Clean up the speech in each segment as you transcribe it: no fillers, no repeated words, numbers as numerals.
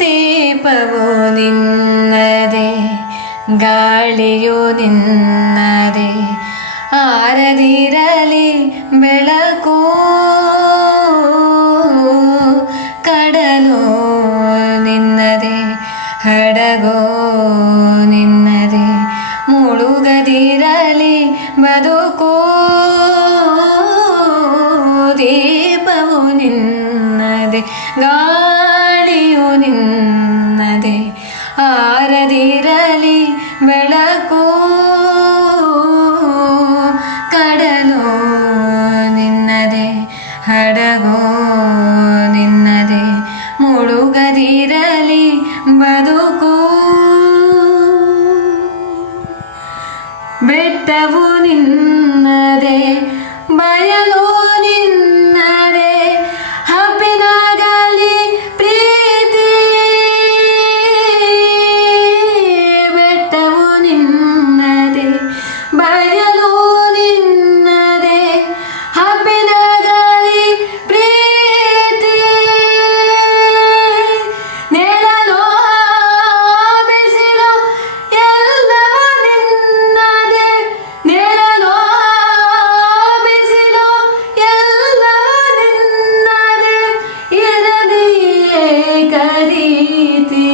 ದೀಪವು ನಿನ್ನದೆ, ಗಾಳಿಯು ನಿನ್ನದೆ, ಆರದಿರಲಿ ಬೆಳಕು. ಕಡಲು ನಿನ್ನದೆ, ಹಡಗೋ ನಿನ್ನದೆ, ಮುಳುಗದಿರಲಿ ಬದುಕು. ದೀಪವು ನಿನ್ನದೆ, ಗಾಳಿಯು ನಿನ್ನದೆ, ಆರದಿರಲಿ ಬೆಳಕು. ಕಡಲು ನಿನ್ನದೆ, ಹಡಗೋ ನಿನ್ನದೆ, ಮುಳುಗದಿರಲಿ ಬದುಕು. ಬೆಟ್ಟವು ನಿನ್ನದೆ, ಬಯಲು ನಿನ್ನದೆ, ಹಬ್ಬಿನಾಗಲಿ ಪ್ರೀತಿ. ಬೆಟ್ಟವು ನಿನ್ನದೆ, ಬಯಲು ನಿನ್ನದೆ, ಹಬ್ಬಿನಾಗಲಿ ಪ್ರೀತಿ. ನೆರಳು ಬಿಸಿಲು ಎಲ್ಲವೂ ನಿನ್ನದೆ, ನೆರಳು ಬಿಸಿಲು ಎಲ್ಲವೂ ನಿನ್ನದೆ, ಎದೆಯೇ ಕರೀತಿ.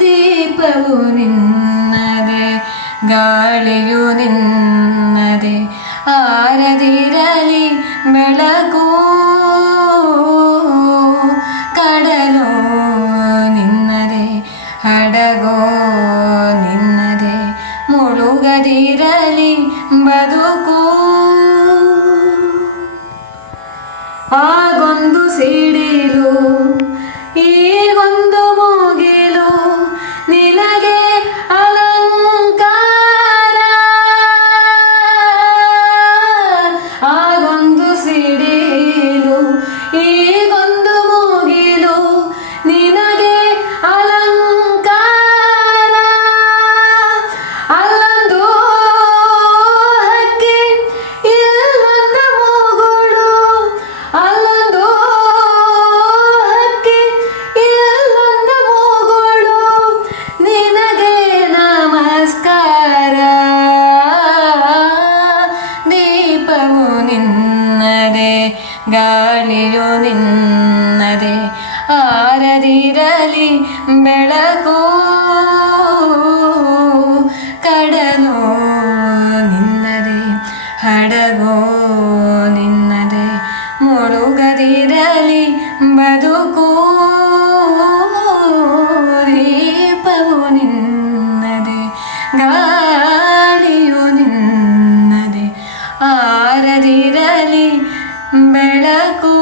ದೀಪವು ನಿನ್ನದೆ, ಗಾಳಿಯು ನಿನ್ನದೆ, ಆರದಿರಲಿ ಬೆಳಕು. ಕಡಲು ನಿನ್ನದೆ, ಹಡಗೋ ನಿನ್ನದೆ, ಮುಳುಗದಿರಲಿ ಬದುಕು. ಆಗೊಂದು ಸಿಡಿಲು, ಈಗೊಂದು ಮುಗಿಲು, ನಿನಗೆ ಅಲಂಕಾರ. ಆಗೊಂದು ಸಿಡಿಲು, ಈಗೊಂದು ಮುಗಿಲು, ನಿನಗೆ ಅಲಂಕಾರ. ಅಲ್ಲೊಂದು ಹಕ್ಕಿ, ಇಲ್ಲೊಂದು ಮೂಗುಳು, ಅಲ್ಲೊಂದು ಹಕ್ಕಿ, ಇಲ್ಲೊಂದು ಮೂಗುಳು, ನಿನಗೆ ನಮಸ್ಕಾರ. ದೀಪವು ನಿನ್ನದೆ, ಗಾಳಿಯು ನಿನ್ನದೆ, ಆರದಿರಲಿ ಬೆಳಕು. ಕಡಲು ನಿನ್ನದೆ, ಹಡಗೋ ನಿನ್ನದೆ, ಮುಳುಗದಿರಲಿ ಬದುಕು. ದೀಪವು ನಿನ್ನದೆ, ಗಾಳಿಯು ನಿನ್ನದೆ, ಆರದಿರಲಿ ಬೆಳಕು.